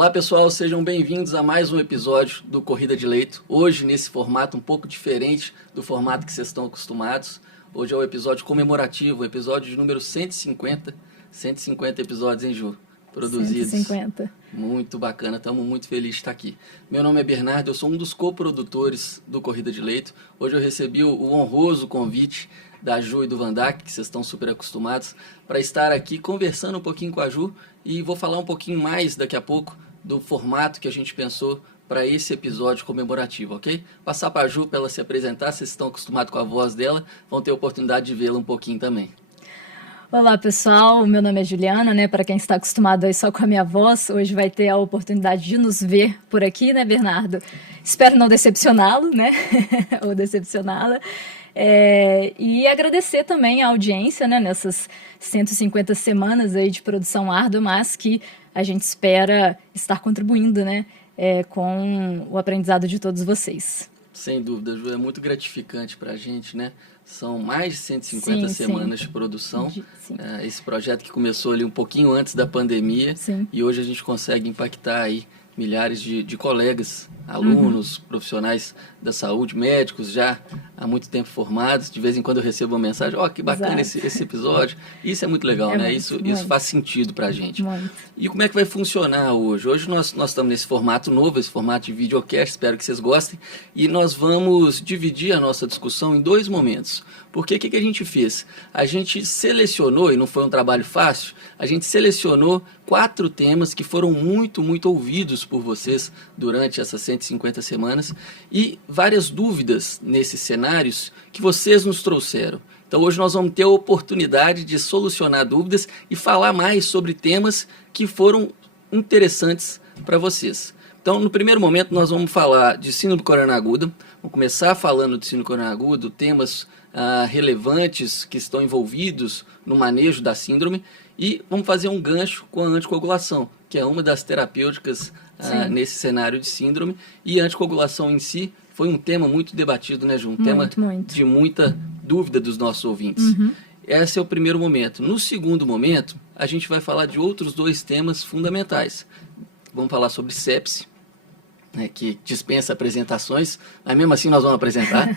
Olá pessoal, sejam bem-vindos a mais um episódio do Corrida de Leito. Hoje nesse formato um pouco diferente do formato que vocês estão acostumados. Hoje é o episódio comemorativo, o episódio de número 150. 150 episódios, hein, Ju? Produzidos. 150. Muito bacana, estamos muito felizes de estar aqui. Meu nome é Bernardo, eu sou um dos coprodutores do Corrida de Leito. Hoje eu recebi o honroso convite da Ju e do Vandac, que vocês estão super acostumados, para estar aqui conversando um pouquinho com a Ju, e vou falar um pouquinho mais daqui a pouco do formato que a gente pensou para esse episódio comemorativo, ok? Passar para a Ju para ela se apresentar, vocês estão acostumados com a voz dela, vão ter a oportunidade de vê-la um pouquinho também. Olá pessoal, meu nome é Juliana, né? Para quem está acostumado aí só com a minha voz, hoje vai ter a oportunidade de nos ver por aqui, né, Bernardo? Espero não decepcioná-lo, né? Ou decepcioná-la. E agradecer também a audiência, né, nessas 150 semanas aí de produção árdua, mas que a gente espera estar contribuindo, né, com o aprendizado de todos vocês. Sem dúvida, Ju, é muito gratificante para a gente, né? São mais de 150 semanas de produção. Sim. Esse projeto que começou ali um pouquinho antes da pandemia, Sim. E hoje a gente consegue impactar aí milhares de colegas, alunos, profissionais da saúde, médicos já há muito tempo formados. De vez em quando eu recebo uma mensagem, que bacana esse episódio. Isso é muito legal, né? Isso faz sentido pra gente. Muito. E como é que vai funcionar hoje? Hoje nós estamos nesse formato novo, esse formato de videocast, espero que vocês gostem. E nós vamos dividir a nossa discussão em dois momentos. Porque o que a gente fez? A gente selecionou, e não foi um trabalho fácil, a gente selecionou 4 temas que foram muito ouvidos por vocês durante essas 150 semanas e várias dúvidas nesses cenários que vocês nos trouxeram. Então hoje nós vamos ter a oportunidade de solucionar dúvidas e falar mais sobre temas que foram interessantes para vocês. Então, no primeiro momento, nós vamos falar de síndrome coronariana aguda. Vamos começar falando de síndrome coronariana aguda, temas relevantes que estão envolvidos no manejo da síndrome. E vamos fazer um gancho com a anticoagulação, que é uma das terapêuticas nesse cenário de síndrome. E a anticoagulação em si foi um tema muito debatido, né, Ju? Um tema de muita dúvida dos nossos ouvintes. Esse é o primeiro momento. No segundo momento, a gente vai falar de outros 2 temas fundamentais. Vamos falar sobre sepse, né, que dispensa apresentações, mas mesmo assim nós vamos apresentar.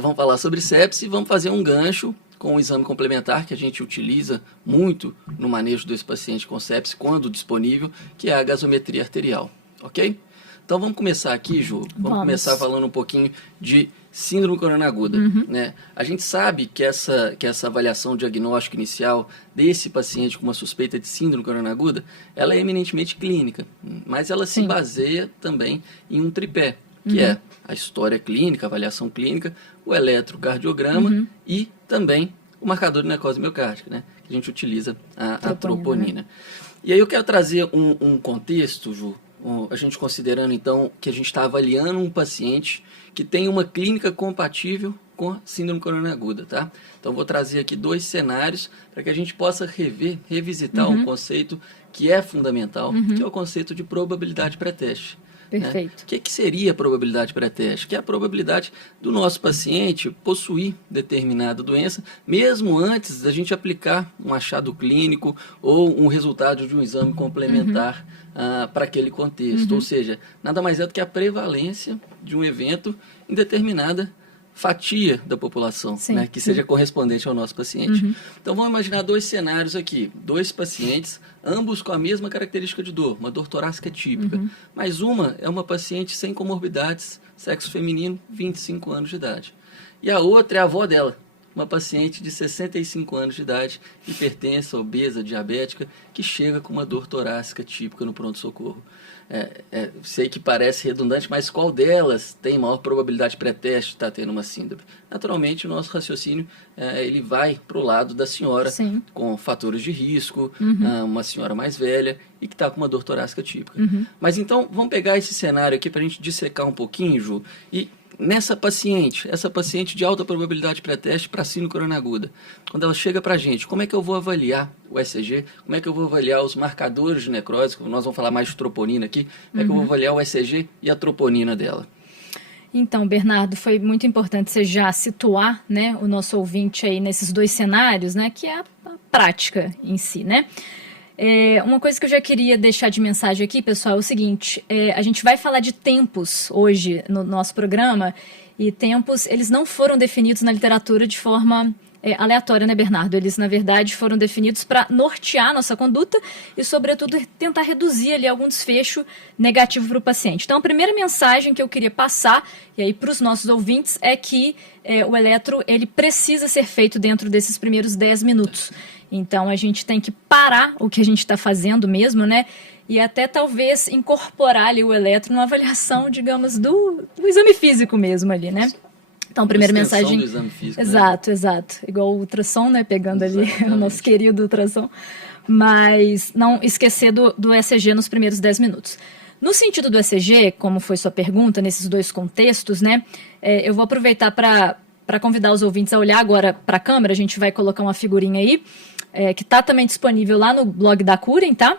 Vamos falar sobre sepse e vamos fazer um gancho com o exame complementar que a gente utiliza muito no manejo desse paciente com sepse, quando disponível, que é a gasometria arterial, ok? Então vamos começar aqui, Ju, vamos começar falando um pouquinho de síndrome coronariana aguda, né? A gente sabe que essa avaliação diagnóstica inicial desse paciente com uma suspeita de síndrome coronariana aguda, ela é eminentemente clínica, mas ela se baseia também em um tripé, que é a história clínica, a avaliação clínica, o eletrocardiograma e também o marcador de necrose miocárdica, né? Que a gente utiliza a troponina. Né? E aí eu quero trazer um contexto, Ju, a gente considerando então que a gente está avaliando um paciente que tem uma clínica compatível com síndrome coronariana aguda, tá? Então vou trazer aqui 2 cenários para que a gente possa revisitar um conceito que é fundamental, que é o conceito de probabilidade pré-teste. Perfeito. Né? O que seria a probabilidade pré-teste? Que é a probabilidade do nosso paciente possuir determinada doença, mesmo antes da gente aplicar um achado clínico ou um resultado de um exame complementar para aquele contexto. Ou seja, nada mais é do que a prevalência de um evento em determinada fatia da população, né, que seja correspondente ao nosso paciente. Então vamos imaginar 2 cenários aqui, 2 pacientes, ambos com a mesma característica de dor, uma dor torácica típica, mas uma é uma paciente sem comorbidades, sexo feminino, 25 anos de idade, e a outra é a avó dela, uma paciente de 65 anos de idade, hipertensa, obesa, diabética, que chega com uma dor torácica típica no pronto-socorro. Sei que parece redundante, mas qual delas tem maior probabilidade pré-teste de estar tendo uma síndrome? Naturalmente, o nosso raciocínio ele vai para o lado da senhora com fatores de risco, uma senhora mais velha e que está com uma dor torácica típica. Mas então, vamos pegar esse cenário aqui para a gente dissecar um pouquinho, Ju, e essa paciente de alta probabilidade pré-teste para síndrome coronariana aguda, quando ela chega para a gente, como é que eu vou avaliar o ECG? Como é que eu vou avaliar os marcadores de necrose? Nós vamos falar mais de troponina aqui. Como é que eu vou avaliar o ECG e a troponina dela? Então, Bernardo, foi muito importante você já situar, né, o nosso ouvinte aí nesses 2 cenários, né, que é a prática em si, né? Uma coisa que eu já queria deixar de mensagem aqui, pessoal, é o seguinte, a gente vai falar de tempos hoje no nosso programa, e tempos, eles não foram definidos na literatura de forma aleatória, né, Bernardo? Eles, na verdade, foram definidos para nortear nossa conduta e, sobretudo, tentar reduzir ali algum desfecho negativo para o paciente. Então, a primeira mensagem que eu queria passar, e aí para os nossos ouvintes, é que o eletro, ele precisa ser feito dentro desses primeiros 10 minutos. Então, a gente tem que parar o que a gente está fazendo mesmo, né? E até talvez incorporar ali o eletro numa avaliação, digamos, do exame físico mesmo ali, né? Então, primeira mensagem... do exame físico, exato, né? Exato. Igual o ultrassom, né? Pegando ali o nosso querido ultrassom. Mas não esquecer do ECG nos primeiros 10 minutos. No sentido do ECG, como foi sua pergunta, nesses dois contextos, né? Eu vou aproveitar para convidar os ouvintes a olhar agora para a câmera. A gente vai colocar uma figurinha aí, que está também disponível lá no blog da Curem, tá?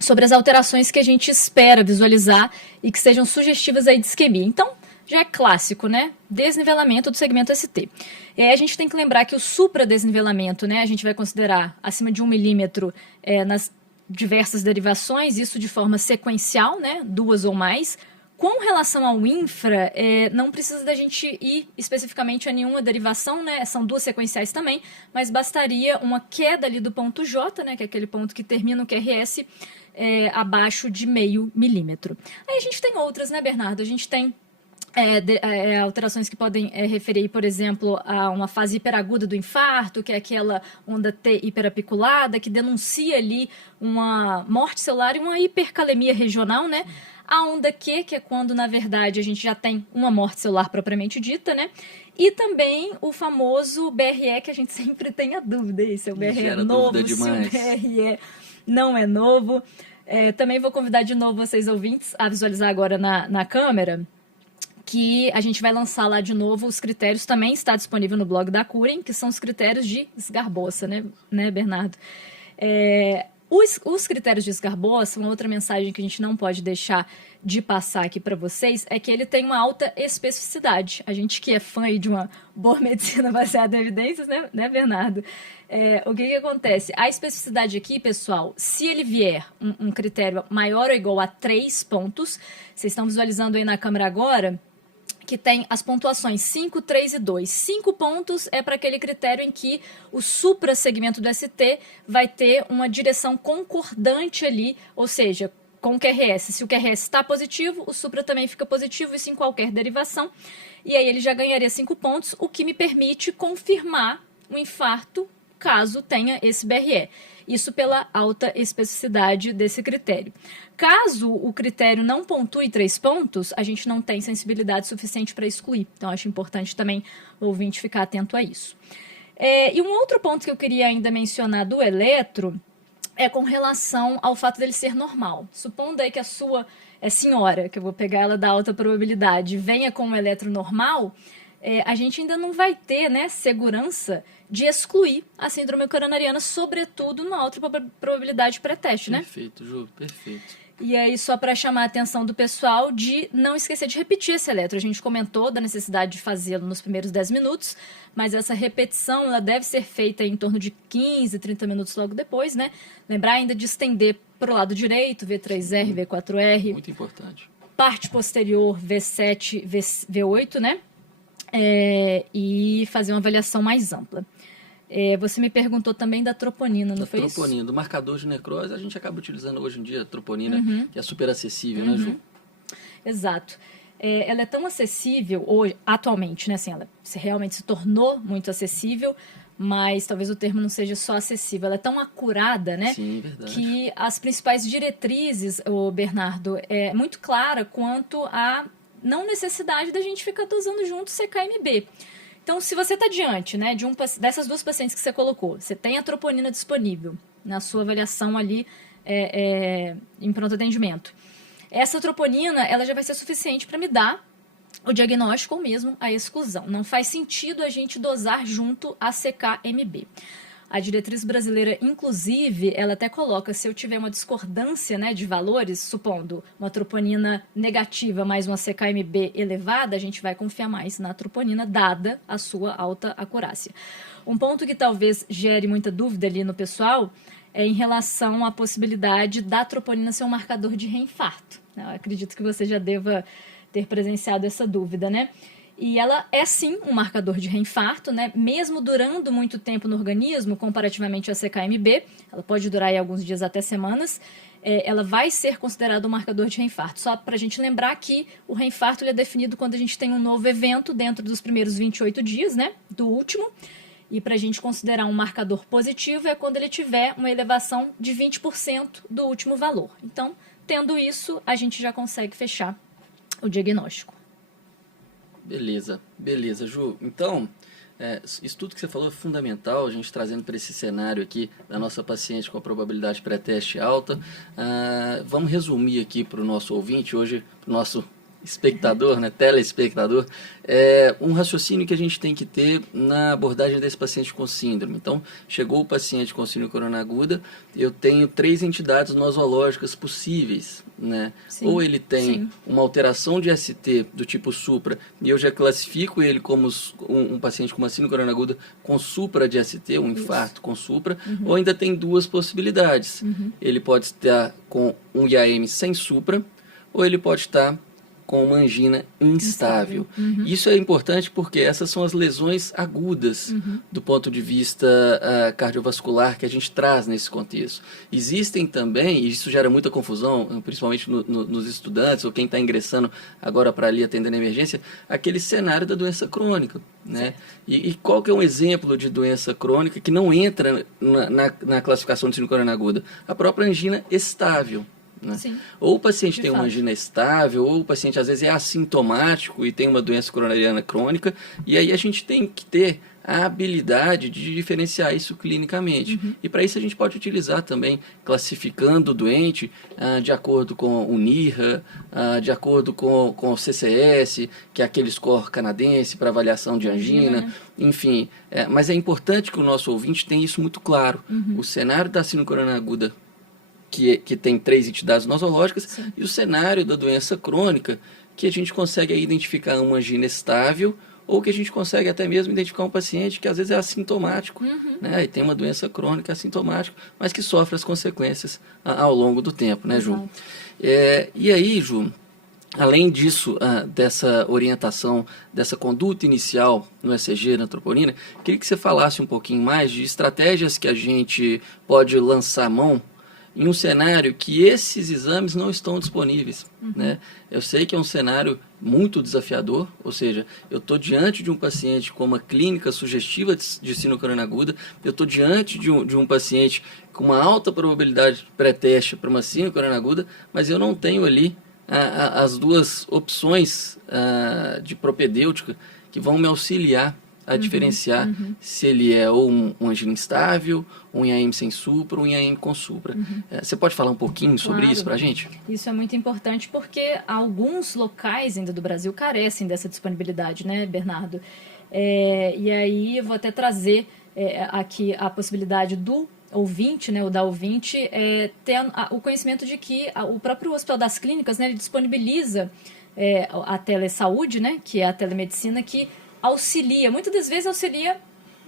Sobre as alterações que a gente espera visualizar e que sejam sugestivas aí de isquemia. Então, já é clássico, né? Desnivelamento do segmento ST. E aí a gente tem que lembrar que o supradesnivelamento, né? A gente vai considerar acima de 1 milímetro nas diversas derivações, isso de forma sequencial, né? 2 ou mais. Com relação ao infra, não precisa da gente ir especificamente a nenhuma derivação, né? São 2 sequenciais também, mas bastaria uma queda ali do ponto J, né? Que é aquele ponto que termina o QRS abaixo de 0,5 milímetro. Aí a gente tem outras, né, Bernardo? A gente tem alterações que podem referir, por exemplo, a uma fase hiperaguda do infarto, que é aquela onda T hiperapiculada, que denuncia ali uma morte celular e uma hipercalemia regional, né? A onda Q, que é quando, na verdade, a gente já tem uma morte celular propriamente dita, né? E também o famoso BRE, que a gente sempre tem a dúvida, se o BRE é novo, se o BRE não é novo. Também vou convidar de novo vocês ouvintes a visualizar agora na câmera, que a gente vai lançar lá de novo os critérios, também está disponível no blog da Curem, que são os critérios de esgarbosa, né, Bernardo? Os critérios de esgarbosa, uma outra mensagem que a gente não pode deixar de passar aqui para vocês, é que ele tem uma alta especificidade. A gente que é fã aí de uma boa medicina baseada em evidências, né, Bernardo? O que acontece? A especificidade aqui, pessoal, se ele vier um critério maior ou igual a 3 pontos, vocês estão visualizando aí na câmera agora, que tem as pontuações 5, 3 e 2. 5 pontos é para aquele critério em que o suprassegmento do ST vai ter uma direção concordante ali, ou seja, com o QRS. Se o QRS está positivo, o supra também fica positivo, isso em qualquer derivação. E aí ele já ganharia 5 pontos, o que me permite confirmar o infarto caso tenha esse BRE. Isso pela alta especificidade desse critério. Caso o critério não pontue 3 pontos, a gente não tem sensibilidade suficiente para excluir. Então, acho importante também o ouvinte ficar atento a isso. E um outro ponto que eu queria ainda mencionar do eletro é com relação ao fato dele ser normal. Supondo aí que a sua senhora, que eu vou pegar ela da alta probabilidade, venha com um eletro normal, a gente ainda não vai ter, né, segurança de excluir a síndrome coronariana, sobretudo na alta probabilidade pré-teste, né? Perfeito, Ju, perfeito. E aí, só para chamar a atenção do pessoal, de não esquecer de repetir esse eletro. A gente comentou da necessidade de fazê-lo nos primeiros 10 minutos, mas essa repetição ela deve ser feita em torno de 15, 30 minutos logo depois, né? Lembrar ainda de estender para o lado direito, V3R, V4R. Muito importante. Parte posterior, V7, V8, né? E fazer uma avaliação mais ampla. Você me perguntou também da troponina, não foi isso? Da troponina, do marcador de necrose, a gente acaba utilizando hoje em dia a troponina, que é super acessível, né, Ju? Exato. Ela é tão acessível hoje, atualmente, né? Assim, ela realmente se tornou muito acessível, mas talvez o termo não seja só acessível. Ela é tão acurada, né? Sim, verdade. Que as principais diretrizes, Bernardo, é muito clara quanto a não necessidade da gente ficar dosando junto CKMB. Então, se você está diante, né, dessas 2 pacientes que você colocou, você tem a troponina disponível na sua avaliação ali em pronto atendimento. Essa troponina ela já vai ser suficiente para me dar o diagnóstico ou mesmo a exclusão. Não faz sentido a gente dosar junto a CKMB. A diretriz brasileira, inclusive, ela até coloca, se eu tiver uma discordância, né, de valores, supondo uma troponina negativa mais uma CKMB elevada, a gente vai confiar mais na troponina, dada a sua alta acurácia. Um ponto que talvez gere muita dúvida ali no pessoal é em relação à possibilidade da troponina ser um marcador de reinfarto. Eu acredito que você já deva ter presenciado essa dúvida, né? E ela é sim um marcador de reinfarto, né? Mesmo durando muito tempo no organismo, comparativamente à CKMB, ela pode durar aí alguns dias até semanas, ela vai ser considerada um marcador de reinfarto. Só para a gente lembrar que o reinfarto ele é definido quando a gente tem um novo evento dentro dos primeiros 28 dias, né? Do último. E para a gente considerar um marcador positivo é quando ele tiver uma elevação de 20% do último valor. Então, tendo isso, a gente já consegue fechar o diagnóstico. Beleza, beleza, Ju. Então, isso tudo que você falou é fundamental, a gente trazendo para esse cenário aqui da nossa paciente com a probabilidade pré-teste alta. Vamos resumir aqui para o nosso ouvinte, hoje, para o nosso espectador, né, telespectador, um raciocínio que a gente tem que ter na abordagem desse paciente com síndrome. Então, chegou o paciente com síndrome coronariana aguda, eu tenho 3 entidades nosológicas possíveis, né? Sim, ou ele tem sim. uma alteração de ST do tipo supra, e eu já classifico ele como um paciente com uma síndrome coronariana aguda com supra de ST, um infarto com supra, ou ainda tem 2 possibilidades. Ele pode estar com um IAM sem supra, ou ele pode estar com uma angina instável. Isso é importante porque essas são as lesões agudas do ponto de vista cardiovascular que a gente traz nesse contexto. Existem também, e isso gera muita confusão, principalmente nos estudantes ou quem está ingressando agora para ali atendendo a emergência, aquele cenário da doença crônica. Né? E qual que é um exemplo de doença crônica que não entra na classificação de síndrome coronariana aguda? A própria angina estável. Né? Ou o paciente tem uma angina estável, ou o paciente às vezes é assintomático e tem uma doença coronariana crônica, e aí a gente tem que ter a habilidade de diferenciar isso clinicamente. E para isso a gente pode utilizar também, classificando o doente de acordo com o NIRA, de acordo com o CCS, que é aquele score canadense para avaliação de angina, enfim. Mas é importante que o nosso ouvinte tenha isso muito claro. O cenário da síndrome coronariana aguda que tem 3 entidades nosológicas, e o cenário da doença crônica, que a gente consegue aí identificar uma angina estável, ou que a gente consegue até mesmo identificar um paciente que às vezes é assintomático, né, e tem uma doença crônica assintomática, mas que sofre as consequências ao longo do tempo, né, Ju? E aí, Ju, além disso, dessa orientação, dessa conduta inicial no ECG, na troponina, queria que você falasse um pouquinho mais de estratégias que a gente pode lançar a mão em um cenário que esses exames não estão disponíveis. Né? Eu sei que é um cenário muito desafiador, ou seja, eu estou diante de um paciente com uma clínica sugestiva de síndrome coronariana aguda, eu estou diante de um paciente com uma alta probabilidade pré-teste para uma síndrome coronariana aguda, mas eu não tenho ali as 2 opções de propedêutica que vão me auxiliar a diferenciar se ele é ou um angina instável, um IAM sem supra, ou um IAM com supra. Você pode falar um pouquinho sobre isso para a gente? Isso é muito importante porque alguns locais ainda do Brasil carecem dessa disponibilidade, né, Bernardo? E aí eu vou até trazer aqui a possibilidade do ouvinte, né, o da ouvinte, ter o conhecimento de que o próprio Hospital das Clínicas, né, ele disponibiliza a telesaúde, né, que é a telemedicina, que auxilia, muitas das vezes auxilia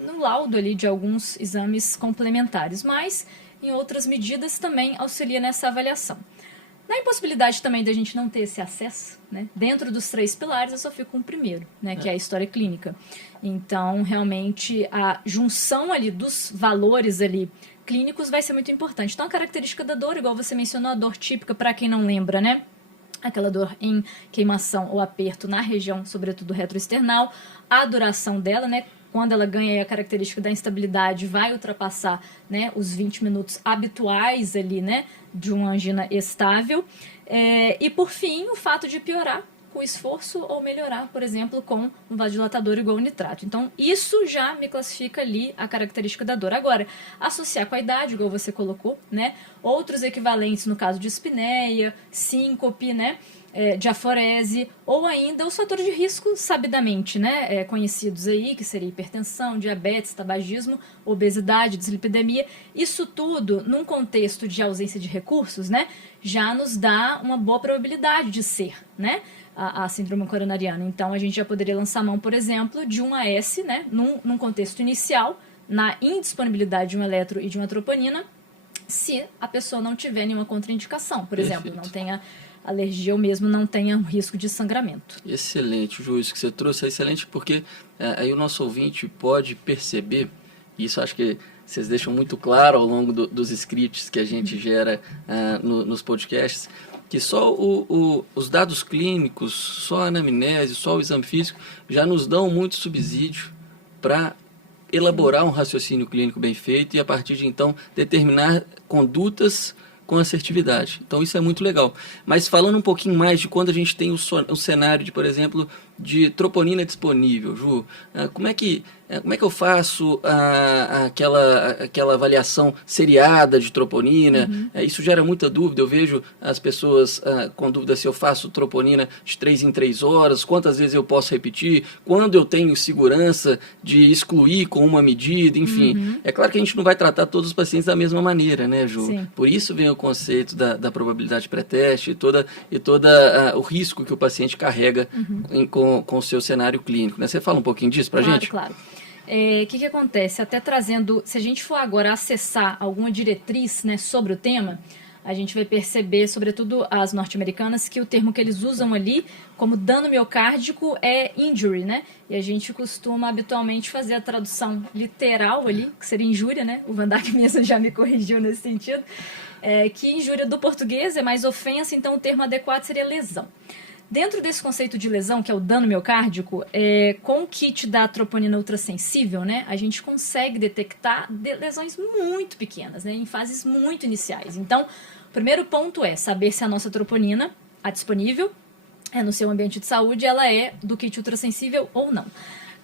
no laudo ali de alguns exames complementares, mas em outras medidas também auxilia nessa avaliação. Na impossibilidade também da gente não ter esse acesso, né, dentro dos 3 pilares eu só fico com o primeiro, né, que é a história clínica. Então, realmente, a junção ali dos valores ali clínicos vai ser muito importante. Então, a característica da dor, igual você mencionou, a dor típica, para quem não lembra, né, aquela dor em queimação ou aperto na região, sobretudo retroesternal, a duração dela, né, quando ela ganha a característica da instabilidade, vai ultrapassar, né, os 20 minutos habituais ali, né, de uma angina estável. E, por fim, o fato de piorar com esforço ou melhorar, por exemplo, com um vasodilatador igual ao nitrato. Então, isso já me classifica ali a característica da dor. Agora, associar com a idade, igual você colocou, né? Outros equivalentes no caso de espineia, síncope, né? Diaforese, ou ainda os fatores de risco sabidamente, né, conhecidos aí, que seria hipertensão, diabetes, tabagismo, obesidade, dislipidemia. Isso tudo, num contexto de ausência de recursos, né, já nos dá uma boa probabilidade de ser, né, a síndrome coronariana. Então, a gente já poderia lançar mão, por exemplo, de um AS, né, num contexto inicial, na indisponibilidade de um eletro e de uma troponina, se a pessoa não tiver nenhuma contraindicação, por exemplo, não tenha alergia ou mesmo não tenha um risco de sangramento. Excelente, Ju, isso que você trouxe é excelente porque aí o nosso ouvinte pode perceber, e isso acho que vocês deixam muito claro ao longo dos scripts que a gente gera nos podcasts, que só os dados clínicos, só a anamnese, só o exame físico já nos dão muito subsídio para elaborar um raciocínio clínico bem feito e a partir de então determinar condutas com assertividade. Então isso é muito legal. Mas falando um pouquinho mais de quando a gente tem o cenário de, por exemplo, de troponina disponível, Ju, como é que eu faço aquela avaliação seriada de troponina? Isso gera muita dúvida. Eu vejo as pessoas com dúvida se eu faço troponina de 3 em 3 horas, quantas vezes eu posso repetir, quando eu tenho segurança de excluir com uma medida, enfim. É claro que a gente não vai tratar todos os pacientes da mesma maneira, né, Ju? Sim. Por isso vem o conceito da probabilidade pré-teste e todo o risco que o paciente carrega com o seu cenário clínico, né? Você fala um pouquinho disso pra gente? Claro. O que acontece? Até trazendo, se a gente for agora acessar alguma diretriz, né, sobre o tema, a gente vai perceber, sobretudo as norte-americanas, que o termo que eles usam ali como dano miocárdico é injury, né? E a gente costuma habitualmente fazer a tradução literal ali, que seria injúria, né? O Van Dijk mesmo já me corrigiu nesse sentido. Que injúria do português é mais ofensa, então o termo adequado seria lesão. Dentro desse conceito de lesão, que é o dano miocárdico, com o kit da troponina ultrassensível, né, a gente consegue detectar lesões muito pequenas, né, em fases muito iniciais. Então, o primeiro ponto é saber se a nossa troponina, a disponível, no seu ambiente de saúde, ela é do kit ultrassensível ou não.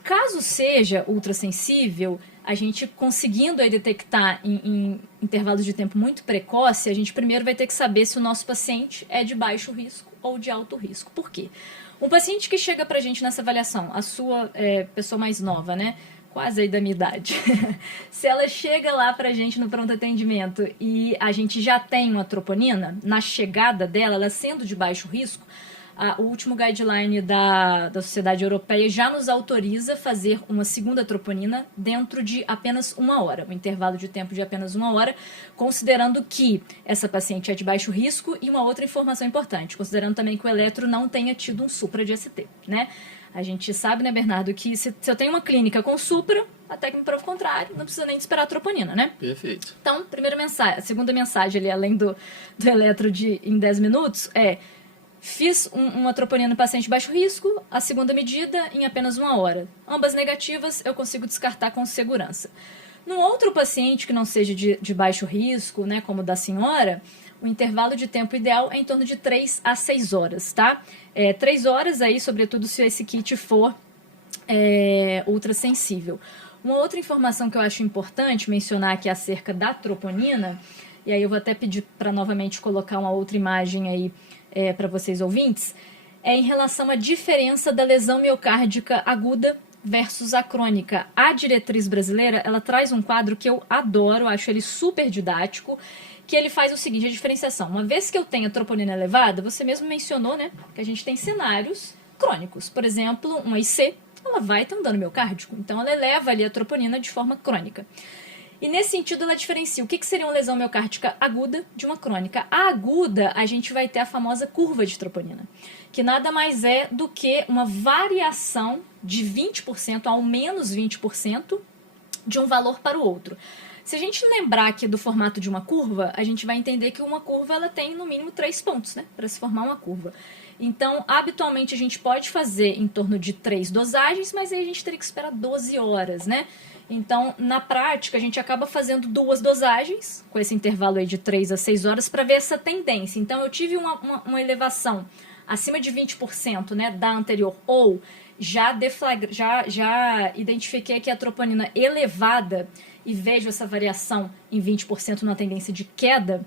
Caso seja ultrassensível, a gente conseguindo aí detectar em intervalos de tempo muito precoce, a gente primeiro vai ter que saber se o nosso paciente é de baixo risco ou de alto risco. Por quê? Um paciente que chega pra gente nessa avaliação, a sua pessoa mais nova, né? Quase aí da minha idade. Se ela chega lá pra gente no pronto atendimento e a gente já tem uma troponina, na chegada dela, ela sendo de baixo risco, o último guideline da Sociedade Europeia já nos autoriza fazer uma segunda troponina dentro de apenas 1 hora, um intervalo de tempo de apenas 1 hora, considerando que essa paciente é de baixo risco e uma outra informação importante, considerando também que o eletro não tenha tido um supra de ST, né? A gente sabe, né, Bernardo, que se eu tenho uma clínica com supra, até que me prova o contrário, não precisa nem esperar a troponina, né? Perfeito. Então, a segunda mensagem ali, além do eletro em 10 minutos, fiz uma troponina no paciente de baixo risco, a segunda medida em apenas 1 hora. Ambas negativas, eu consigo descartar com segurança. Num outro paciente que não seja de baixo risco, né, como o da senhora, o intervalo de tempo ideal é em torno de 3 a 6 horas, tá? 3 horas aí, sobretudo se esse kit for ultrassensível. Uma outra informação que eu acho importante mencionar aqui acerca da troponina, e aí eu vou até pedir para novamente colocar uma outra imagem aí para vocês ouvintes, é em relação à diferença da lesão miocárdica aguda versus a crônica. A diretriz brasileira, ela traz um quadro que eu adoro, acho ele super didático, que ele faz o seguinte, a diferenciação. Uma vez que eu tenho a troponina elevada, você mesmo mencionou, né, que a gente tem cenários crônicos. Por exemplo, uma IC, ela vai ter um dano miocárdico, então ela eleva ali a troponina de forma crônica. E nesse sentido, ela diferencia o que seria uma lesão miocárdica aguda de uma crônica. A aguda, a gente vai ter a famosa curva de troponina, que nada mais é do que uma variação de 20% ao menos 20% de um valor para o outro. Se a gente lembrar aqui do formato de uma curva, a gente vai entender que uma curva ela tem no mínimo 3 pontos, né, para se formar uma curva. Então, habitualmente, a gente pode fazer em torno de 3 dosagens, mas aí a gente teria que esperar 12 horas, né? Então, na prática, a gente acaba fazendo 2 dosagens, com esse intervalo aí de 3 a 6 horas, para ver essa tendência. Então, eu tive uma elevação acima de 20%, né, da anterior, ou já identifiquei aqui a troponina elevada e vejo essa variação em 20% na tendência de queda,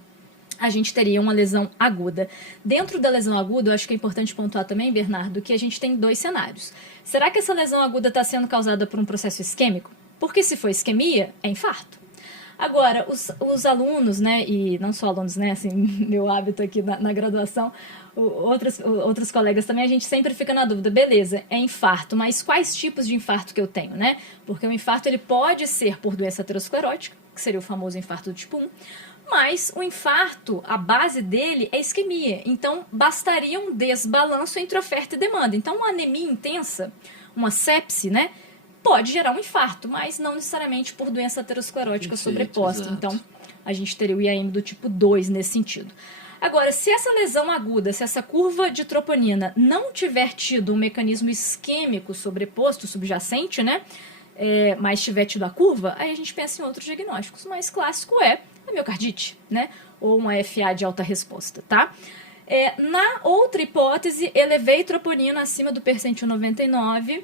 a gente teria uma lesão aguda. Dentro da lesão aguda, eu acho que é importante pontuar também, Bernardo, que a gente tem 2 cenários. Será que essa lesão aguda está sendo causada por um processo isquêmico? Porque se for isquemia, é infarto. Agora, os alunos, né, e não só alunos, né, assim, meu hábito aqui na graduação, outros colegas também, a gente sempre fica na dúvida, beleza, é infarto, mas quais tipos de infarto que eu tenho, né? Porque o infarto, ele pode ser por doença aterosclerótica, que seria o famoso infarto do tipo 1, mas o infarto, a base dele é isquemia, então bastaria um desbalanço entre oferta e demanda. Então, uma anemia intensa, uma sepse, né, pode gerar um infarto, mas não necessariamente por doença aterosclerótica sobreposta. Exato. Então, a gente teria o IAM do tipo 2 nesse sentido. Agora, se essa lesão aguda, se essa curva de troponina não tiver tido um mecanismo isquêmico sobreposto, subjacente, né, mas tiver tido a curva, aí a gente pensa em outros diagnósticos. O mais clássico é a miocardite, né, ou uma FA de alta resposta, tá? Na outra hipótese, elevei troponina acima do percentil 99,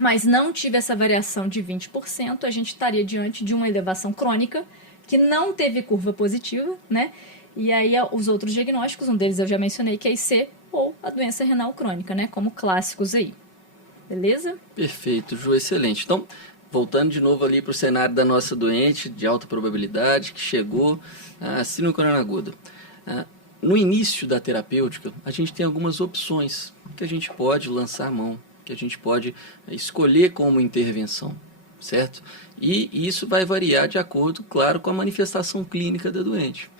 mas não tive essa variação de 20%, a gente estaria diante de uma elevação crônica que não teve curva positiva, né? E aí os outros diagnósticos, um deles eu já mencionei, que é IC ou a doença renal crônica, né? Como clássicos aí. Beleza? Perfeito, Ju, excelente. Então, voltando de novo ali para o cenário da nossa doente de alta probabilidade, que chegou a síndrome coronariana aguda. No início da terapêutica, a gente tem algumas opções que a gente pode lançar a mão, que a gente pode escolher como intervenção, certo? E isso vai variar de acordo, claro, com a manifestação clínica da doente.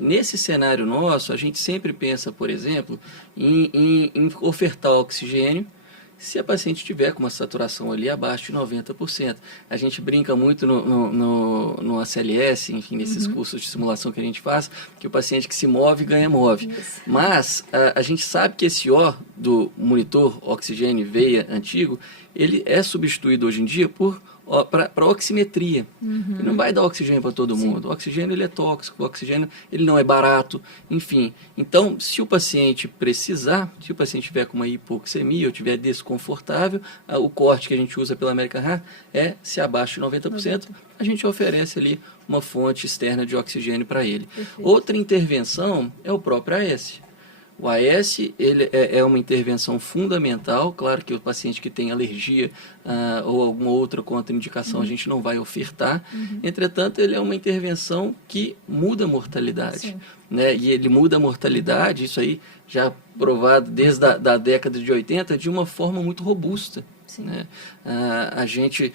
Nesse cenário nosso, a gente sempre pensa, por exemplo, em ofertar oxigênio, se a paciente tiver com uma saturação ali abaixo de 90%. A gente brinca muito no ACLS, enfim, nesses cursos de simulação que a gente faz, que o paciente que se move ganha move. Isso. Mas a gente sabe que esse O do monitor oxigênio veia antigo, ele é substituído hoje em dia para oximetria. Ele não vai dar oxigênio para todo mundo. O oxigênio ele é tóxico, o oxigênio ele não é barato, enfim. Então, se o paciente precisar, se o paciente tiver com uma hipoxemia ou tiver desconfortável, o corte que a gente usa pela American Heart é se abaixo de 90%, a gente oferece ali uma fonte externa de oxigênio para ele. Perfeito. Outra intervenção é o próprio AS. O AS ele é uma intervenção fundamental, claro que o paciente que tem alergia ou alguma outra contraindicação a gente não vai ofertar, entretanto ele é uma intervenção que muda a mortalidade, né? E ele muda a mortalidade, isso aí já provado desde a década de 80, de uma forma muito robusta. Né? A gente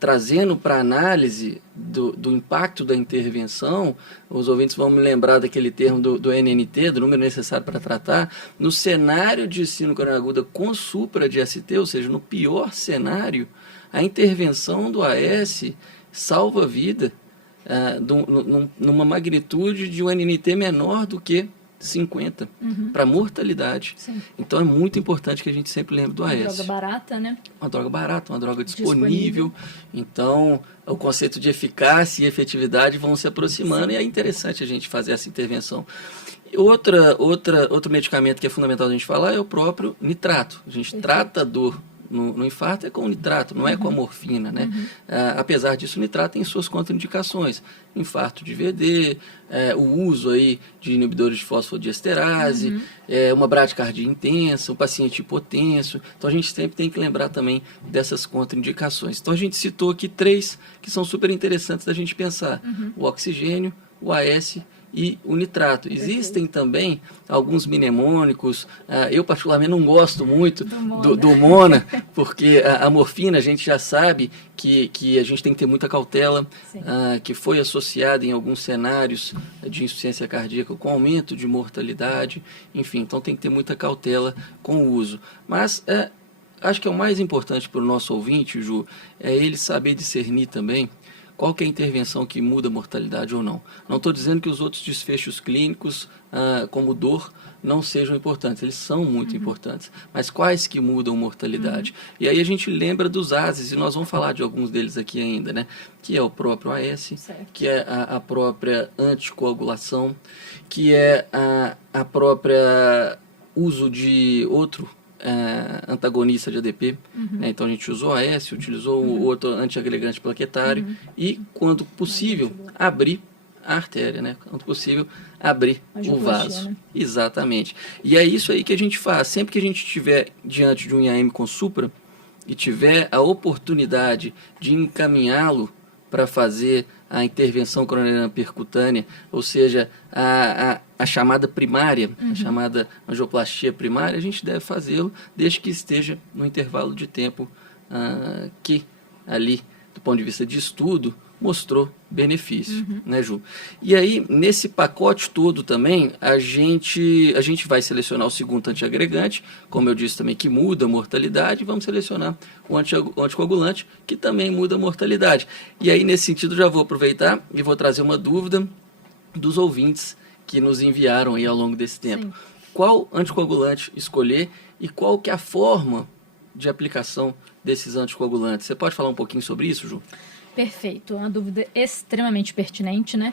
trazendo para análise do impacto da intervenção, os ouvintes vão me lembrar daquele termo do NNT, do número necessário para tratar, no cenário de síndrome coronariana aguda com supra de ST, ou seja, no pior cenário, a intervenção do AS salva a vida numa magnitude de um NNT menor do que 50 para mortalidade. Sim. Então é muito importante que a gente sempre lembre do AS. Uma droga barata, né? Uma droga barata, uma droga disponível. Então o conceito de eficácia e efetividade vão se aproximando. E é interessante a gente fazer essa intervenção. Outro medicamento que é fundamental a gente falar é o próprio nitrato. A gente trata a dor no infarto é com o nitrato, não é com a morfina, né? Apesar disso, o nitrato tem suas contraindicações. Infarto de VD, o uso aí de inibidores de fosfodiesterase, uma bradicardia intensa, um paciente hipotenso. Então, a gente sempre tem que lembrar também dessas contraindicações. Então, a gente citou aqui 3 que são super interessantes da gente pensar. O oxigênio, o AS e o nitrato. Existem também alguns mnemônicos, eu particularmente não gosto muito do Mona, porque a morfina a gente já sabe que a gente tem que ter muita cautela, que foi associada em alguns cenários de insuficiência cardíaca com aumento de mortalidade, enfim, então tem que ter muita cautela com o uso. Mas acho que é o mais importante para o nosso ouvinte, Ju, é ele saber discernir também qual que é a intervenção que muda a mortalidade ou não. Não estou dizendo que os outros desfechos clínicos, como dor, não sejam importantes. Eles são muito importantes. Mas quais que mudam mortalidade? E aí a gente lembra dos ASES, e nós vamos falar de alguns deles aqui ainda, né? Que é o próprio AS, que é a própria anticoagulação, que é a própria uso de outro antagonista de ADP, né? Então a gente usou a AS, utilizou o outro antiagregante plaquetário e, quando possível, abrir a artéria, né? Quando possível, abrir o vaso. Né? Exatamente. E é isso aí que a gente faz. Sempre que a gente estiver diante de um IAM com supra e tiver a oportunidade de encaminhá-lo para fazer a intervenção coronariana percutânea, ou seja, a chamada primária, a chamada angioplastia primária, a gente deve fazê-lo desde que esteja no intervalo de tempo que ali, do ponto de vista de estudo, mostrou benefício, né, Ju? E aí, nesse pacote todo também, a gente vai selecionar o segundo antiagregante, como eu disse também, que muda a mortalidade, e vamos selecionar o anticoagulante, que também muda a mortalidade. E aí, nesse sentido, já vou aproveitar e vou trazer uma dúvida dos ouvintes que nos enviaram aí ao longo desse tempo. Sim. Qual anticoagulante escolher e qual que é a forma de aplicação desses anticoagulantes? Você pode falar um pouquinho sobre isso, Ju? Perfeito, uma dúvida extremamente pertinente, né?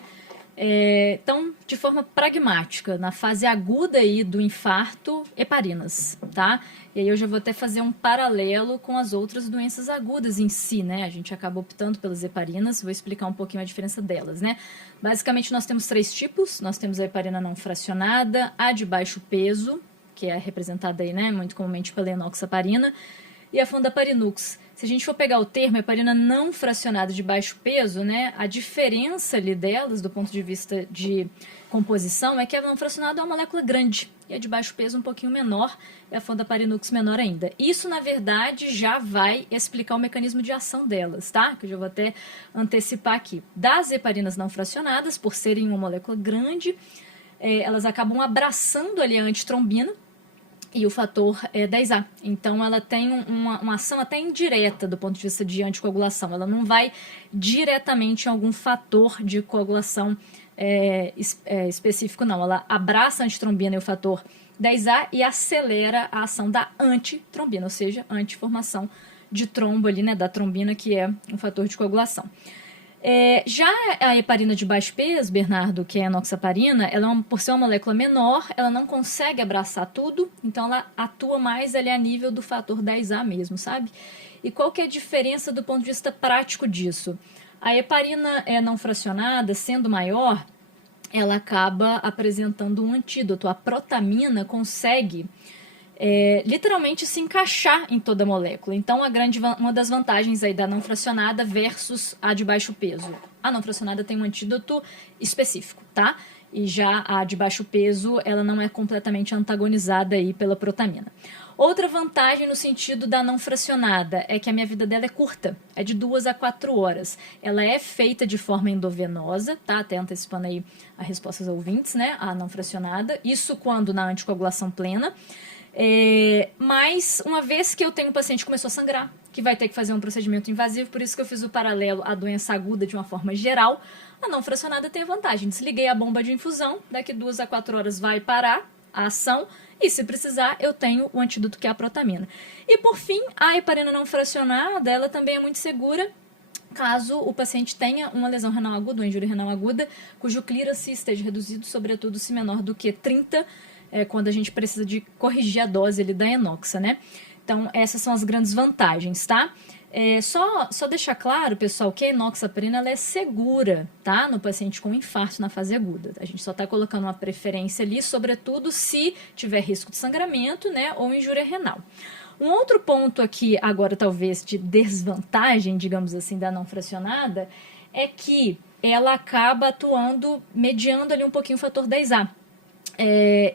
Então, de forma pragmática, na fase aguda aí do infarto, heparinas, tá? E aí eu já vou até fazer um paralelo com as outras doenças agudas em si, né? A gente acaba optando pelas heparinas, vou explicar um pouquinho a diferença delas, né? Basicamente, nós temos 3 tipos, nós temos a heparina não fracionada, a de baixo peso, que é representada aí, né, muito comumente pela enoxaparina, e a Fondaparinux. Se a gente for pegar o termo heparina não fracionada de baixo peso, né, a diferença ali delas, do ponto de vista de composição, é que a não fracionada é uma molécula grande, e a de baixo peso um pouquinho menor, e a Fondaparinux menor ainda. Isso, na verdade, já vai explicar o mecanismo de ação delas, tá? Que eu já vou até antecipar aqui. Das heparinas não fracionadas, por serem uma molécula grande, elas acabam abraçando ali a antitrombina, e o fator 10A. Então, ela tem uma ação até indireta do ponto de vista de anticoagulação. Ela não vai diretamente em algum fator de coagulação específico, não. Ela abraça a antitrombina e o fator 10A e acelera a ação da antitrombina, ou seja, a antiformação de trombo ali, né, da trombina, que é um fator de coagulação. Já a heparina de baixo peso, Bernardo, que é a enoxaparina, ela, por ser uma molécula menor, ela não consegue abraçar tudo, então ela atua mais ali a nível do fator 10A mesmo, sabe? E qual que é a diferença do ponto de vista prático disso? A heparina não fracionada, sendo maior, ela acaba apresentando um antídoto. A protamina consegue literalmente se encaixar em toda a molécula. Então, uma das vantagens aí da não fracionada versus a de baixo peso. A não fracionada tem um antídoto específico, tá? E já a de baixo peso, ela não é completamente antagonizada aí pela protamina. Outra vantagem no sentido da não fracionada é que a minha vida dela é curta, é de 2 a 4 horas. Ela é feita de forma endovenosa, tá? Até antecipando aí a resposta aos ouvintes, né? A não fracionada. Isso quando na anticoagulação plena. Mas uma vez que eu tenho um paciente que começou a sangrar, que vai ter que fazer um procedimento invasivo, por isso que eu fiz o paralelo à doença aguda de uma forma geral, a não fracionada tem a vantagem. Desliguei a bomba de infusão, daqui 2 a 4 horas vai parar a ação, e se precisar eu tenho o antídoto que é a protamina. E por fim, a heparina não fracionada, ela também é muito segura, caso o paciente tenha uma lesão renal aguda, uma injúria renal aguda, cujo clearance esteja reduzido, sobretudo se menor do que 30, quando a gente precisa de corrigir a dose ali da enoxa, né? Então, essas são as grandes vantagens, tá? Só deixar claro, pessoal, que a enoxaparina ela é segura, tá? No paciente com infarto na fase aguda. A gente só está colocando uma preferência ali, sobretudo se tiver risco de sangramento, né? Ou injúria renal. Um outro ponto aqui, agora talvez de desvantagem, digamos assim, da não fracionada, é que ela acaba atuando, mediando ali um pouquinho o fator 10A.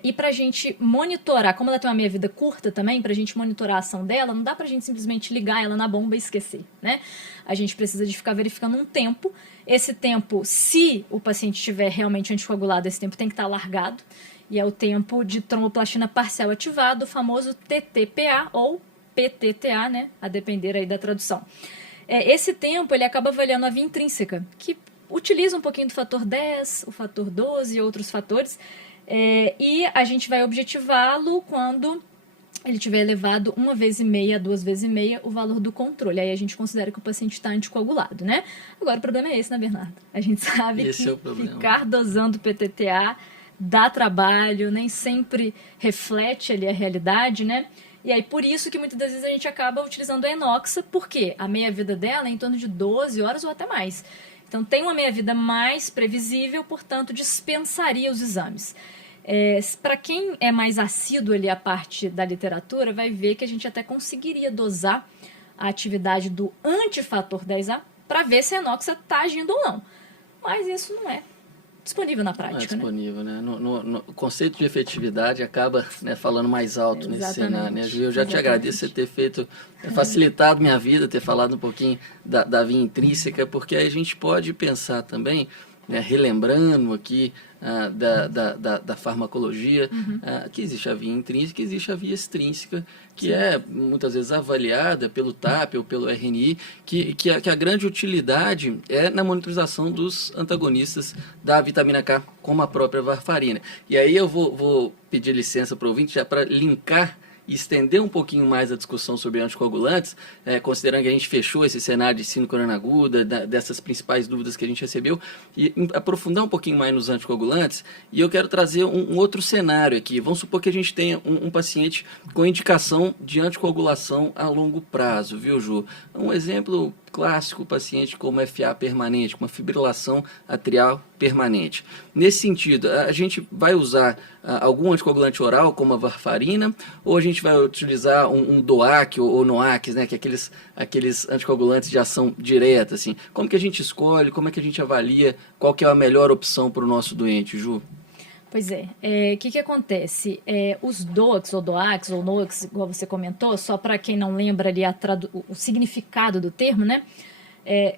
E pra gente monitorar, como ela tem uma meia-vida curta também, pra gente monitorar a ação dela, não dá pra gente simplesmente ligar ela na bomba e esquecer, né? A gente precisa de ficar verificando um tempo. Esse tempo, se o paciente estiver realmente anticoagulado, esse tempo tem que estar largado, e é o tempo de tromboplastina parcial ativado, o famoso TTPA ou PTTA, né? A depender aí da tradução. Esse tempo, ele acaba avaliando a via intrínseca, que utiliza um pouquinho do fator 10, o fator 12 e outros fatores, e a gente vai objetivá-lo quando ele tiver elevado 1,5 vezes a 2,5 vezes o valor do controle. Aí a gente considera que o paciente está anticoagulado, né? Agora o problema é esse, né, Bernardo? A gente sabe esse que é o problema. Ficar dosando PTTA dá trabalho, nem sempre reflete ali a realidade, né? E aí, por isso que muitas das vezes a gente acaba utilizando a enoxa, porque a meia-vida dela é em torno de 12 horas ou até mais. Então, tem uma meia-vida mais previsível, portanto, dispensaria os exames. Para quem é mais assíduo ali à parte da literatura, vai ver que a gente até conseguiria dosar a atividade do antifator 10A para ver se a enoxa está agindo ou não. Mas isso não é disponível na prática. Não é disponível, né? O conceito de efetividade acaba, né, falando mais alto nesse cenário, né? Eu já te agradeço você ter facilitado minha vida, ter falado um pouquinho da via intrínseca, porque aí a gente pode pensar também, né, relembrando aqui da farmacologia, que existe a via intrínseca e existe a via extrínseca, que é muitas vezes avaliada pelo TAP ou pelo RNI, que a grande utilidade é na monitorização dos antagonistas da vitamina K, como a própria varfarina. E aí eu vou pedir licença para o ouvinte já para linkar e estender um pouquinho mais a discussão sobre anticoagulantes, considerando que a gente fechou esse cenário de síndrome coronariana aguda, dessas principais dúvidas que a gente recebeu, e aprofundar um pouquinho mais nos anticoagulantes. E eu quero trazer um outro cenário aqui. Vamos supor que a gente tenha um paciente com indicação de anticoagulação a longo prazo, viu, Ju? Um exemplo clássico, paciente com uma FA permanente, com uma fibrilação atrial permanente. Nesse sentido, a gente vai usar algum anticoagulante oral, como a varfarina, ou a gente vai utilizar um DOAC ou NOACs, né, que é aqueles anticoagulantes de ação direta, assim. Como que a gente escolhe, como é que a gente avalia qual que é a melhor opção para o nosso doente, Ju? Pois é. O que acontece? Os DOACs ou DOACs ou NOACs, igual você comentou, só para quem não lembra ali o significado do termo, né?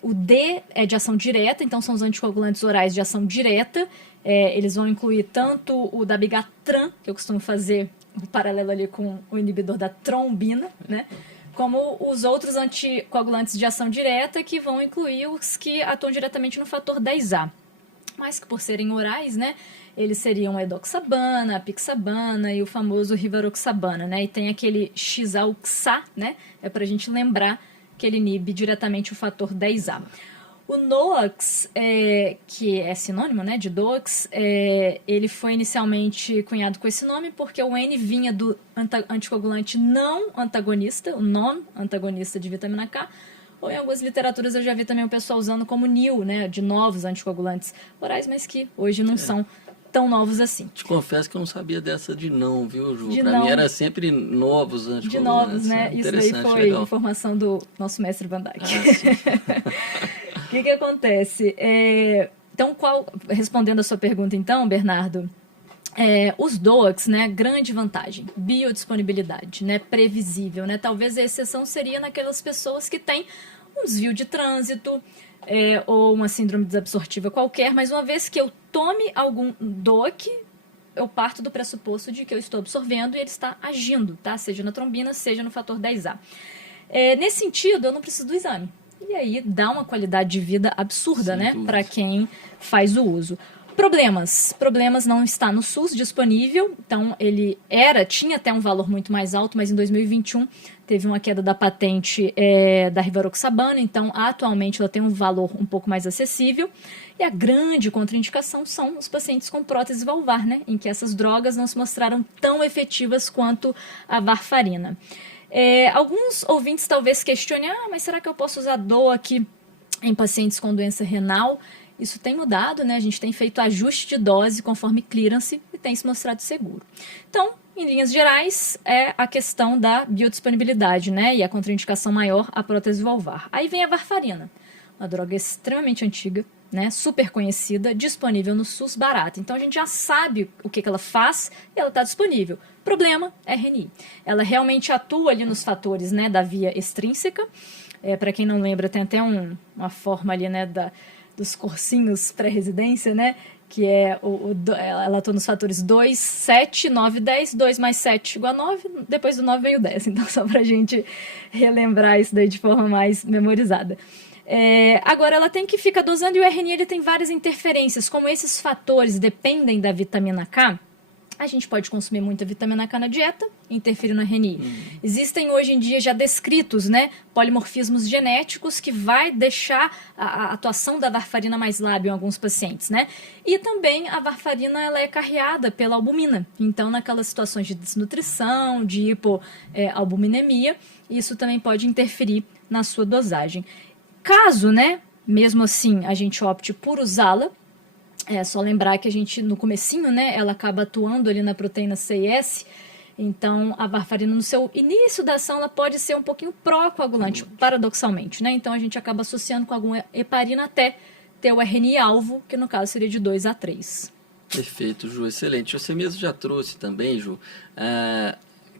O D é de ação direta, então são os anticoagulantes orais de ação direta. Eles vão incluir tanto o dabigatran, que eu costumo fazer um paralelo ali com o inibidor da trombina, né? Como os outros anticoagulantes de ação direta, que vão incluir os que atuam diretamente no fator 10A. Mas que por serem orais, né, eles seriam a edoxabana, a pixabana e o famoso rivaroxabana, né? E tem aquele xalxa, né? É para a gente lembrar que ele inibe diretamente o fator 10A. O NOACs, que é sinônimo, né, de DOACs, ele foi inicialmente cunhado com esse nome porque o N vinha do anticoagulante não antagonista, o non-antagonista de vitamina K, ou em algumas literaturas eu já vi também o pessoal usando como NIL, né, de novos anticoagulantes orais, mas que hoje não são tão novos assim. Te confesso que eu não sabia dessa de não, viu, Ju? Para mim era sempre novos anticoagulantes. De novos, né? Isso daí foi legal. Informação do nosso mestre Van Dijk. O que acontece? Então, respondendo a sua pergunta então, Bernardo, os DOACs, né, grande vantagem, biodisponibilidade, né, previsível, né, talvez a exceção seria naquelas pessoas que têm um desvio de trânsito ou uma síndrome desabsortiva qualquer, mas uma vez que eu tome algum DOAC, eu parto do pressuposto de que eu estou absorvendo e ele está agindo, tá? Seja na trombina, seja no fator 10A. Nesse sentido, eu não preciso do exame. E aí dá uma qualidade de vida absurda, né, para quem faz o uso. Problemas não está no SUS disponível, então ele tinha até um valor muito mais alto, mas em 2021 teve uma queda da patente da rivaroxabana, então atualmente ela tem um valor um pouco mais acessível, e a grande contraindicação são os pacientes com prótese valvar, né, em que essas drogas não se mostraram tão efetivas quanto a varfarina. Alguns ouvintes talvez questionem, mas será que eu posso usar DOAC em pacientes com doença renal? Isso tem mudado, né? A gente tem feito ajuste de dose conforme clearance e tem se mostrado seguro. Então, em linhas gerais, é a questão da biodisponibilidade, né? E a contraindicação maior, a prótese valvar. Aí vem a varfarina, uma droga extremamente antiga, né? Super conhecida, disponível no SUS, barata. Então, a gente já sabe o que ela faz e ela está disponível. Problema, RNI. Ela realmente atua ali nos fatores, né, da via extrínseca. Para quem não lembra, tem até uma forma ali, né, dos cursinhos pré-residência, né? Que ela atua nos fatores 2, 7, 9, 10, 2 mais 7 igual a 9, depois do 9 vem o 10. Então, só pra gente relembrar isso daí de forma mais memorizada. Agora, ela tem que ficar dosando e o RNI ele tem várias interferências. Como esses fatores dependem da vitamina K, A gente pode consumir muita vitamina K na dieta, interferir na RNI. Existem hoje em dia já descritos, né, polimorfismos genéticos que vai deixar a atuação da varfarina mais lábil em alguns pacientes, né? E também a varfarina ela é carreada pela albumina. Então, naquelas situações de desnutrição, de hipoalbuminemia, isso também pode interferir na sua dosagem. Caso, né, mesmo assim, a gente opte por usá-la, é só lembrar que a gente, no comecinho, né, ela acaba atuando ali na proteína C e S, então a varfarina no seu início da ação ela pode ser um pouquinho pró-coagulante, paradoxalmente, né? Então a gente acaba associando com alguma heparina até ter o RNI-alvo, que no caso seria de 2 a 3. Perfeito, Ju, excelente. Você mesmo já trouxe também, Ju,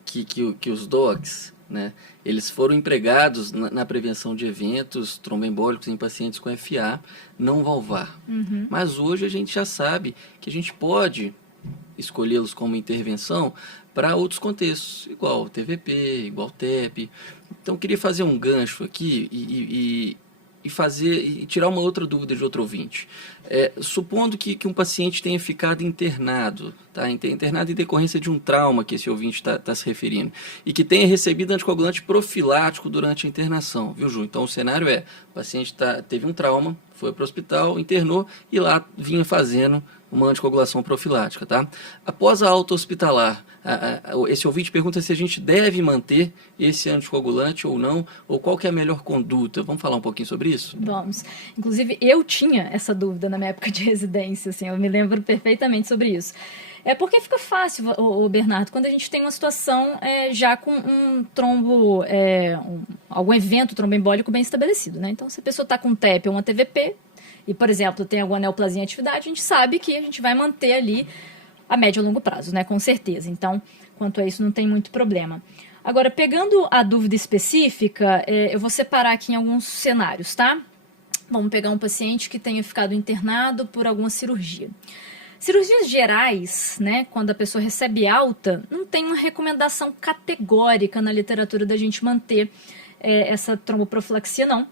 que os DOACs, né, eles foram empregados na prevenção de eventos tromboembólicos em pacientes com FA não valvar. Mas hoje a gente já sabe que a gente pode escolhê-los como intervenção para outros contextos, igual TVP, igual TEP. Então, queria fazer um gancho aqui e tirar uma outra dúvida de outro ouvinte. Supondo que um paciente tenha ficado internado, tá? Internado em decorrência de um trauma que esse ouvinte está se referindo, e que tenha recebido anticoagulante profilático durante a internação, viu, Ju? Então o cenário o paciente teve um trauma, foi para o hospital, internou e lá vinha fazendo uma anticoagulação profilática, tá? Após a alta hospitalar, esse ouvinte pergunta se a gente deve manter esse anticoagulante ou não, ou qual que é a melhor conduta. Vamos falar um pouquinho sobre isso? Vamos. Inclusive, eu tinha essa dúvida na minha época de residência, assim, eu me lembro perfeitamente sobre isso. É porque fica fácil, o Bernardo, quando a gente tem uma situação já com um trombo, algum evento tromboembólico bem estabelecido, né? Então, se a pessoa está com TEP ou uma TVP, e, por exemplo, tem alguma neoplasia em atividade, a gente sabe que a gente vai manter ali a médio e longo prazo, né? Com certeza. Então, quanto a isso, não tem muito problema. Agora, pegando a dúvida específica, eu vou separar aqui em alguns cenários, tá? Vamos pegar um paciente que tenha ficado internado por alguma cirurgia. Cirurgias gerais, né, quando a pessoa recebe alta, não tem uma recomendação categórica na literatura da gente manter essa tromboprofilaxia, não.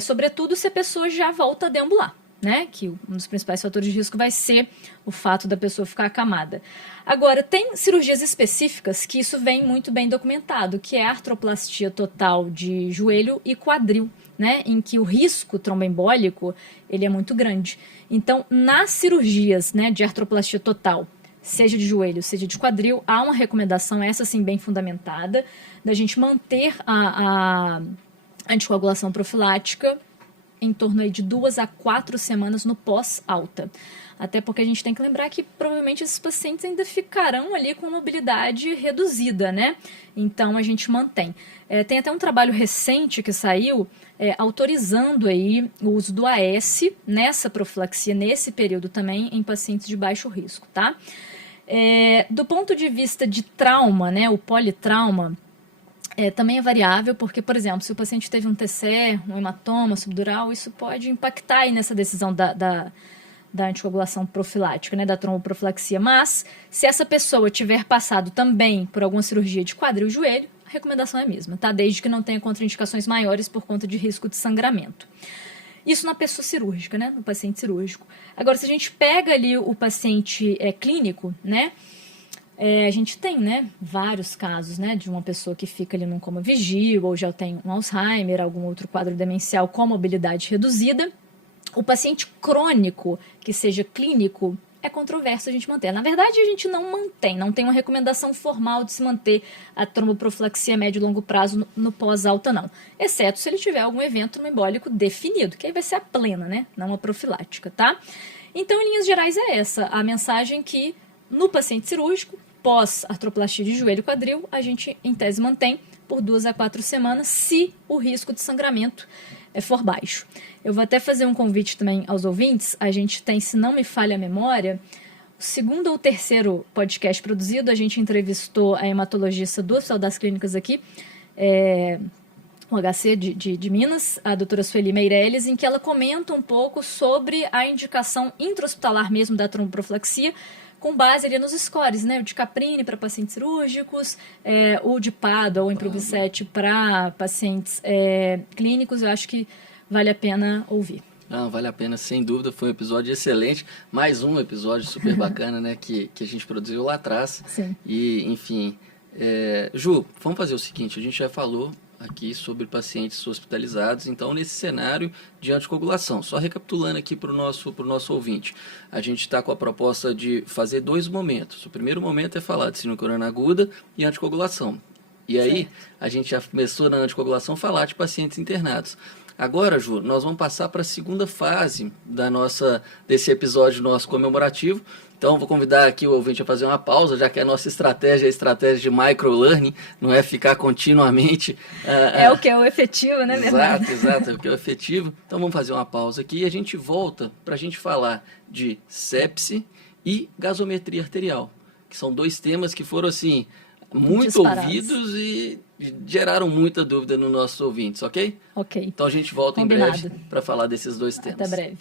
Sobretudo se a pessoa já volta a deambular, né, que um dos principais fatores de risco vai ser o fato da pessoa ficar acamada. Agora, tem cirurgias específicas que isso vem muito bem documentado, que é a artroplastia total de joelho e quadril, né, em que o risco tromboembólico ele é muito grande. Então, nas cirurgias, né, de artroplastia total, seja de joelho, seja de quadril, há uma recomendação, essa sim bem fundamentada, da gente manter a anticoagulação profilática em torno aí de 2 a 4 semanas no pós-alta. Até porque a gente tem que lembrar que provavelmente esses pacientes ainda ficarão ali com mobilidade reduzida, né? Então a gente mantém. Tem até um trabalho recente que saiu autorizando aí o uso do AS nessa profilaxia, nesse período também, em pacientes de baixo risco, tá? Do ponto de vista de trauma, né, o politrauma, também é variável, porque, por exemplo, se o paciente teve um TCE, um hematoma subdural, isso pode impactar aí nessa decisão da anticoagulação profilática, né, da tromboprofilaxia. Mas, se essa pessoa tiver passado também por alguma cirurgia de quadril e joelho, a recomendação é a mesma, tá? Desde que não tenha contraindicações maiores por conta de risco de sangramento. Isso na pessoa cirúrgica, né, no paciente cirúrgico. Agora, se a gente pega ali o paciente clínico, né, a gente tem, né, vários casos, né, de uma pessoa que fica ali num coma vigível ou já tem um Alzheimer, algum outro quadro demencial com mobilidade reduzida. O paciente crônico, que seja clínico, é controverso a gente manter. Na verdade, a gente não tem uma recomendação formal de se manter a tromboprofilaxia a médio e longo prazo no pós-alta, não. Exceto se ele tiver algum evento tromboembólico definido, que aí vai ser a plena, né, não a profilática, tá? Então, em linhas gerais, é essa a mensagem que no paciente cirúrgico, pós-artroplastia de joelho e quadril, a gente, em tese, mantém por 2 a 4 semanas, se o risco de sangramento for baixo. Eu vou até fazer um convite também aos ouvintes. A gente tem, se não me falha a memória, o segundo ou terceiro podcast produzido, a gente entrevistou a hematologista do Hospital das Clínicas aqui, o HC de Minas, a doutora Sueli Meirelles, em que ela comenta um pouco sobre a indicação intra-hospitalar mesmo da tromboprofilaxia, com base ali nos scores, né? O de Caprini para pacientes cirúrgicos, o de PADA ou Improvisete para pacientes clínicos. Eu acho que vale a pena ouvir. Não, vale a pena, sem dúvida, foi um episódio excelente, mais um episódio super bacana, né, que a gente produziu lá atrás. Sim. E, enfim, Ju, vamos fazer o seguinte, a gente já falou aqui sobre pacientes hospitalizados, então nesse cenário de anticoagulação, só recapitulando aqui para o nosso ouvinte, a gente está com a proposta de fazer 2 momentos. O primeiro momento é falar de síndrome coronariana aguda e anticoagulação. E aí, Certo. a gente já começou na anticoagulação a falar de pacientes internados. Agora, Ju, nós vamos passar para a segunda fase desse episódio nosso comemorativo. Então, vou convidar aqui o ouvinte a fazer uma pausa, já que a nossa estratégia é a estratégia de microlearning, não é ficar continuamente... É o que é o efetivo, né, Bernardo? Exato, é o que é o efetivo. Então, vamos fazer uma pausa aqui e a gente volta para a gente falar de sepse e gasometria arterial, que são 2 temas que foram, assim, muito Disparados. ouvidos e geraram muita dúvida nos nossos ouvintes, ok? Ok. Então a gente volta Combinado. em breve para falar desses 2 temas. Até breve.